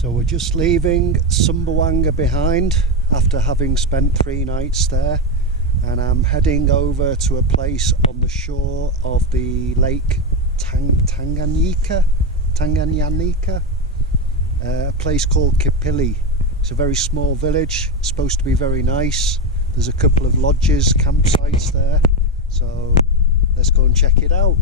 So we're just leaving Sumbawanga behind after having spent 3 nights there, and I'm heading over to a place on the shore of the Lake Tanganyika, a place called Kipili. It's a very small village, it's supposed to be very nice. There's a couple of lodges, campsites there, so let's go and check it out.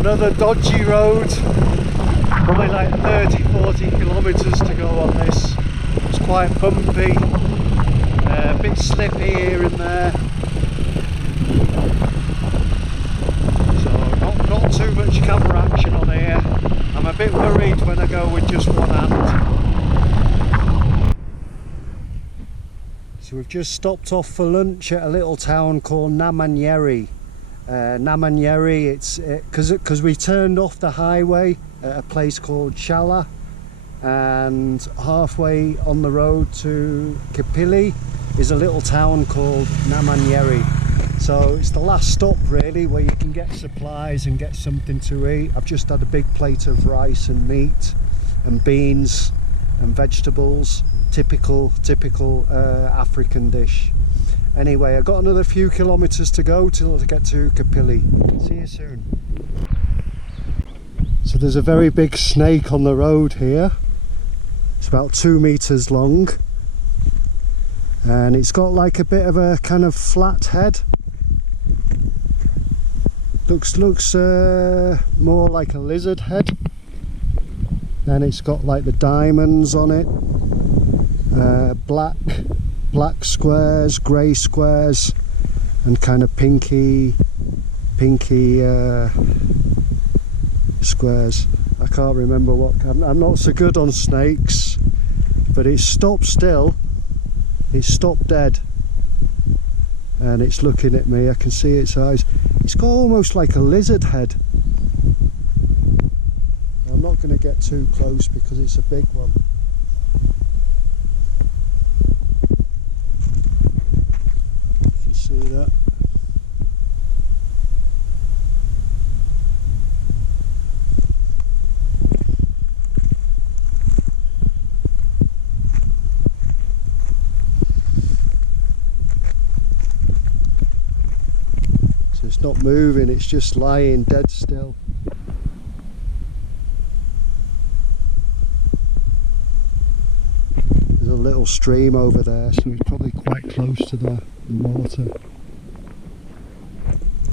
Another dodgy road, probably like 30-40 kilometres to go on this. It's quite bumpy, a bit slippy here and there, so not too much camera action on here. I'm a bit worried when I go with just one hand. So we've just stopped off for lunch at a little town called Namanyere. Namanyere, it's because we turned off the highway at a place called Chala, and halfway on the road to Kipili is a little town called Namanyere. So it's the last stop really, where you can get supplies and get something to eat. I've just had a big plate of rice and meat and beans and vegetables, typical African dish. Anyway, I've got another few kilometres to go till to get to Kipili. See you soon. So there's a very big snake on the road here. It's about 2 meters long, and it's got like a bit of a kind of flat head. Looks more like a lizard head. And it's got like the diamonds on it, black squares, grey squares, and kind of pinky squares. I can't remember what. I'm not so good on snakes, but it stopped still. It stopped dead, and it's looking at me. I can see its eyes. It's got almost like a lizard head. I'm not going to get too close because it's a big one. See that? So it's not moving, it's just lying dead still. There's a little stream over there, so it's probably quite close to the water.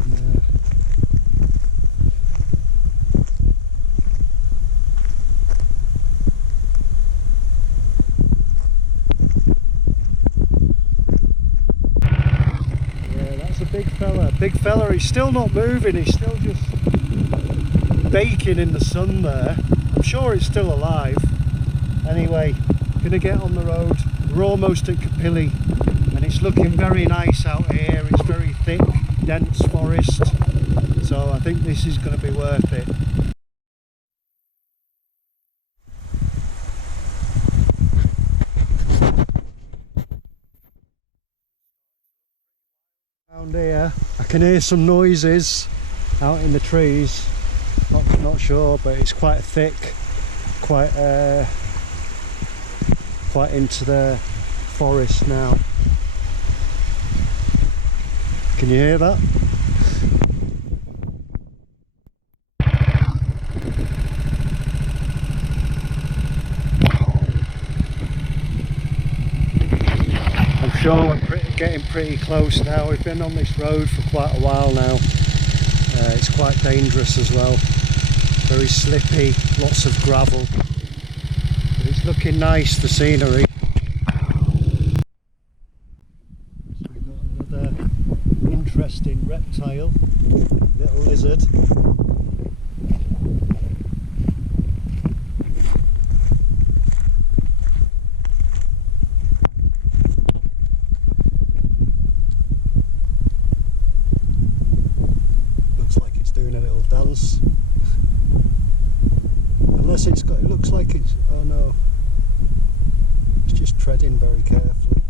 Yeah. That's a big fella. Big fella. He's still not moving. He's still just baking in the sun there. I'm sure it's still alive. Anyway, gonna get on the road. We're almost at Kipili, and it's looking very nice out here. It's very thick, dense forest, so I think this is going to be worth it. Around here I can hear some noises out in the trees. Not sure, but it's quite thick, quite into the forest now. Can you hear that? I'm sure we're getting pretty close now. We've been on this road for quite a while now. It's quite dangerous as well. Very slippy, lots of gravel. But it's looking nice, the scenery. Interesting reptile, little lizard. a little dance. Unless it's got, it looks like it's, oh no, it's just treading very carefully.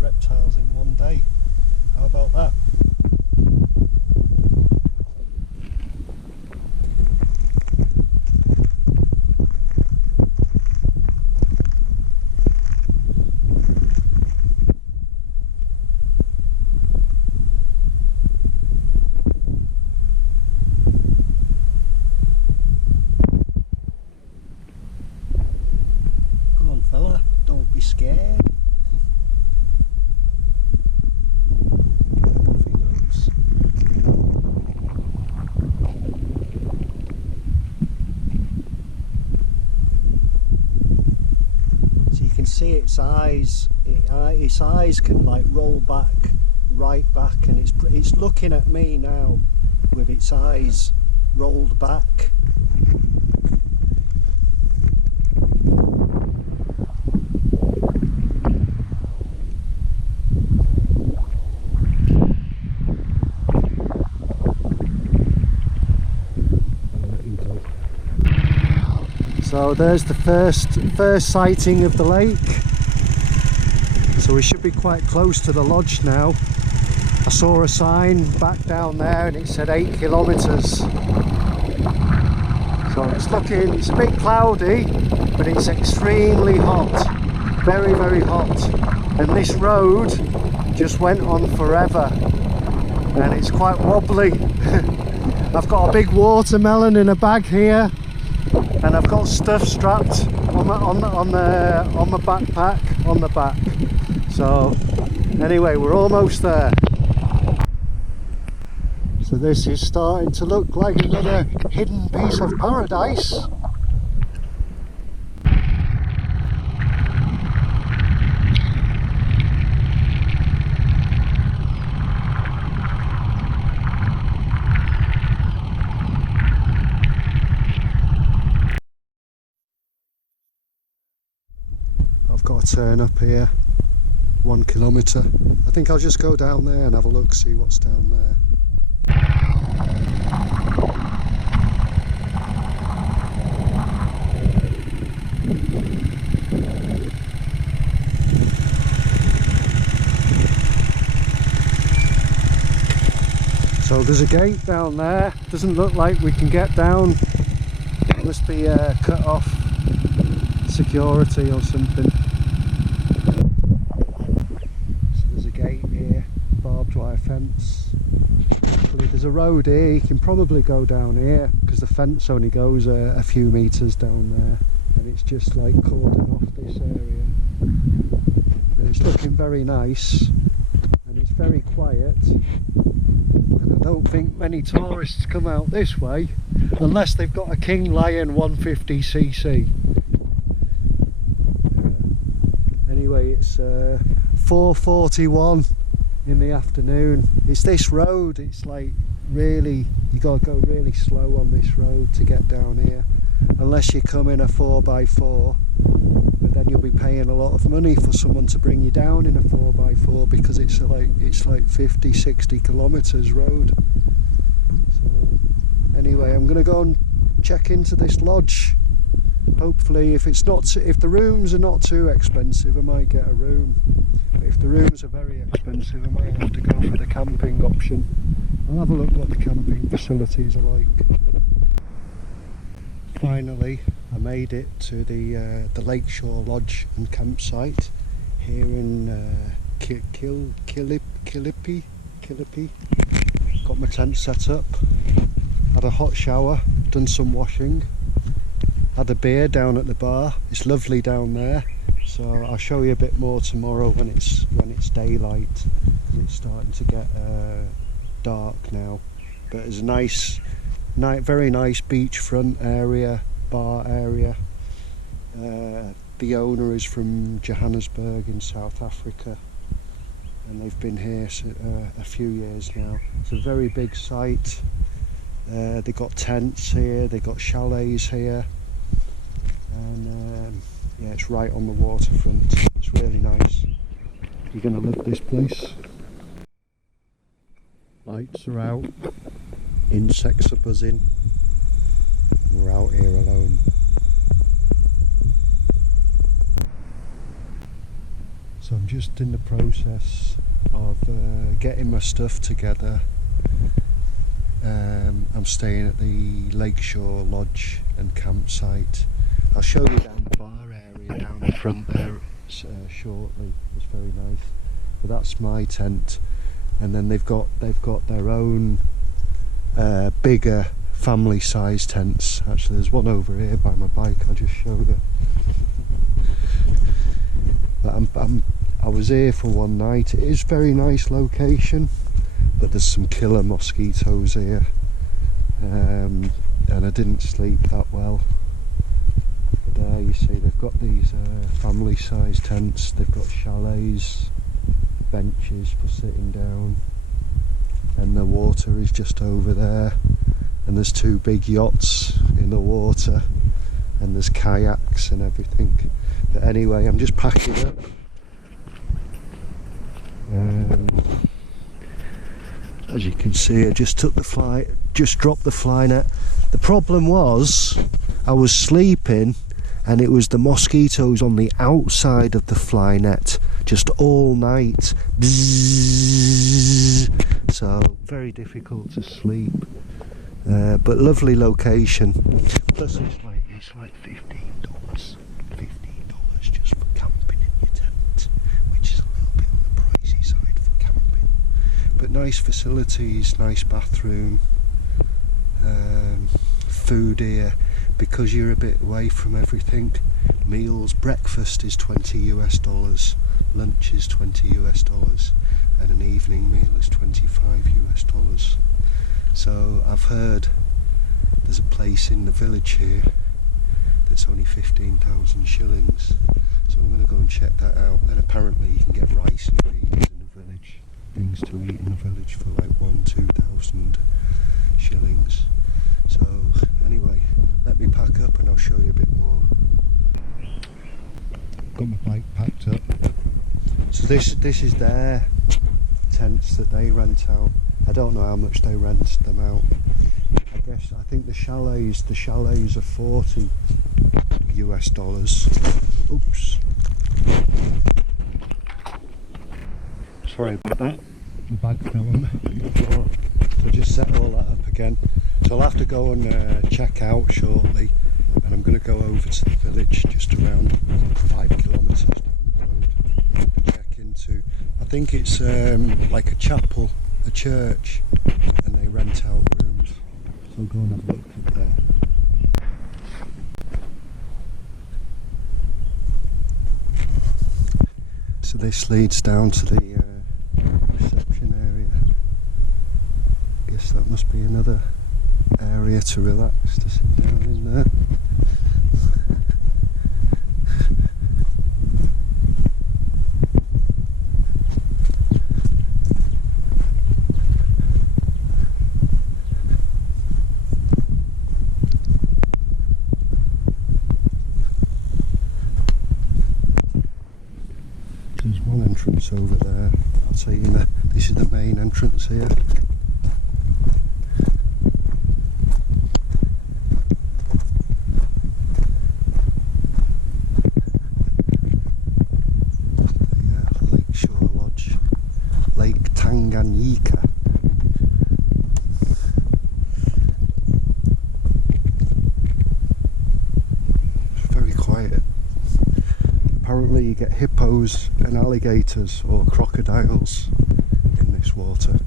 Reptiles in one day. How about that? Come on, fella, don't be scared. See its eyes, its eyes can like roll back, right back, and it's looking at me now with its eyes rolled back. So there's the first sighting of the lake. So we should be quite close to the lodge now. I saw a sign back down there and it said 8 kilometres. So it's a bit cloudy, but it's extremely hot. Very, very hot. And this road just went on forever. And it's quite wobbly. I've got a big watermelon in a bag here. And I've got stuff strapped on my backpack on the back. So anyway, we're almost there. So this is starting to look like another hidden piece of paradise. I've got to turn up here 1 kilometre. I think I'll just go down there and have a look, see what's down there. So there's a gate down there. Doesn't look like we can get down. It must be cut off security or something. So there's a gate here, barbed wire fence. Actually there's a road here, you can probably go down here because the fence only goes a few metres down there, and it's just like cordoned off this area. But it's looking very nice and it's very quiet, and I don't think many tourists come out this way unless they've got a King Lion 150cc. Anyway, it's 4:41 in the afternoon. It's this road, it's like really, you gotta go really slow on this road to get down here, unless you come in a 4x4, but then you'll be paying a lot of money for someone to bring you down in a 4x4 because it's like 50-60 kilometers road. So anyway, I'm gonna go and check into this lodge. Hopefully, if the rooms are not too expensive, I might get a room. But if the rooms are very expensive, I might have to go for the camping option. I'll have a look what the camping facilities are like. Finally, I made it to the Lakeshore Lodge and campsite here in Kipili. Got my tent set up, had a hot shower, done some washing. Had a beer down at the bar. It's lovely down there, so I'll show you a bit more tomorrow when it's daylight, because it's starting to get dark now. But it's a nice, very nice beachfront area, bar area. The owner is from Johannesburg in South Africa, and they've been here a few years now. It's a very big site. They've got tents here, they've got chalets here, and yeah, it's right on the waterfront. It's really nice. You're going to love this place. Lights are out, insects are buzzing, we're out here alone. So I'm just in the process of getting my stuff together. I'm staying at the Lakeshore Lodge and campsite. I'll show you down the bar area down the front there shortly. It's very nice. But that's my tent, and then they've got their own bigger family-sized tents. Actually, there's one over here by my bike. I'll just show you. But I was here for one night. It is a very nice location, but there's some killer mosquitoes here, and I didn't sleep that well. But there you see they've got these family-sized tents. They've got chalets, benches for sitting down, and the water is just over there, and there's two big yachts in the water, and there's kayaks and everything. But anyway, I'm just packing up. As you can see, I just took the fly, just dropped the fly net. The problem was I was sleeping, and it was the mosquitoes on the outside of the fly net just all night. Bzzz. So very difficult to sleep, but lovely location. Plus it's like $15 just for camping in your tent, which is a little bit on the pricey side for camping, but nice facilities, nice bathroom, food here. Because you're a bit away from everything, meals, breakfast is $20 US, lunch is $20 US, and an evening meal is $25 US. So I've heard there's a place in the village here that's only 15,000 shillings, so I'm going to go and check that out. And apparently you can get rice and beans in the village, things to eat in the village for like 2,000 shillings. So anyway, let me pack up and I'll show you a bit more. Got my bike packed up. So this is their tents that they rent out. I don't know how much they rent them out. I think the chalets are $40 US. Oops. Sorry about that. The bag fell on me. So just set all that up again. So I'll have to go and check out shortly, and I'm going to go over to the village just around 5 kilometres down the road to check into, I think it's like a chapel, a church, and they rent out rooms. So I'll go and have a look up there. So this leads down to the reception area. I guess that must be another area to relax, to sit down in there. There's one entrance over there. I'll tell you now, this is the main entrance here. Lakeshore Lodge, Lake Tanganyika. It's very quiet. Apparently you get hippos and alligators or crocodiles in this water.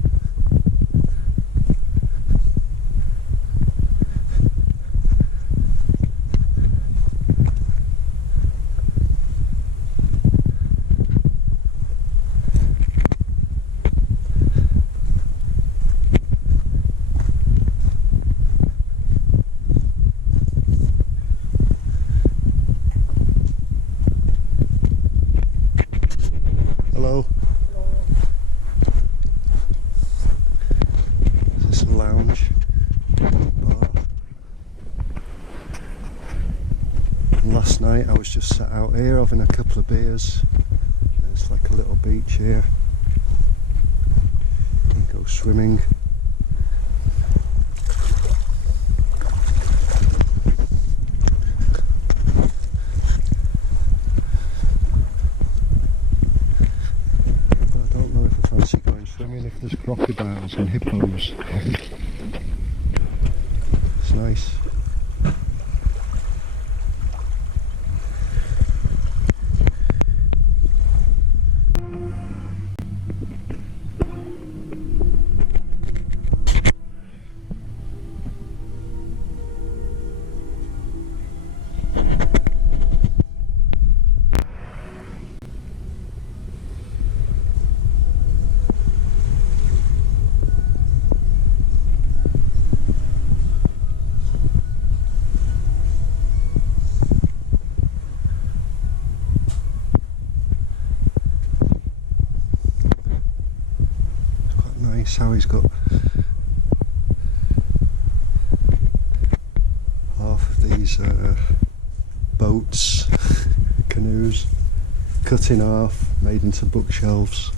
last night I was just sat out here having a couple of beers. There's like a little beach here. You go swimming. But I don't know if I fancy going swimming if there's crocodiles and hippos. It's nice. How he's got half of these boats, canoes, cut in half, made into bookshelves.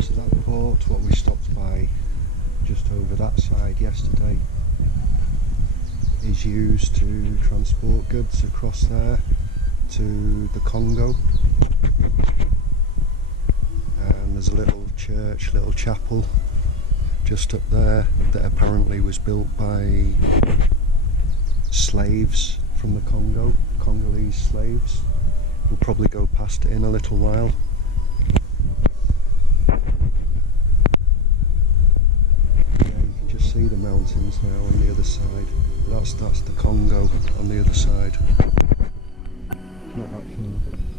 So that port, what we stopped by just over that side yesterday, is used to transport goods across there to the Congo. And there's a little church, little chapel just up there that apparently was built by slaves from the Congo, Congolese slaves. We'll probably go past it in a little while. See the mountains now on the other side. That's the Congo on the other side. Not that far.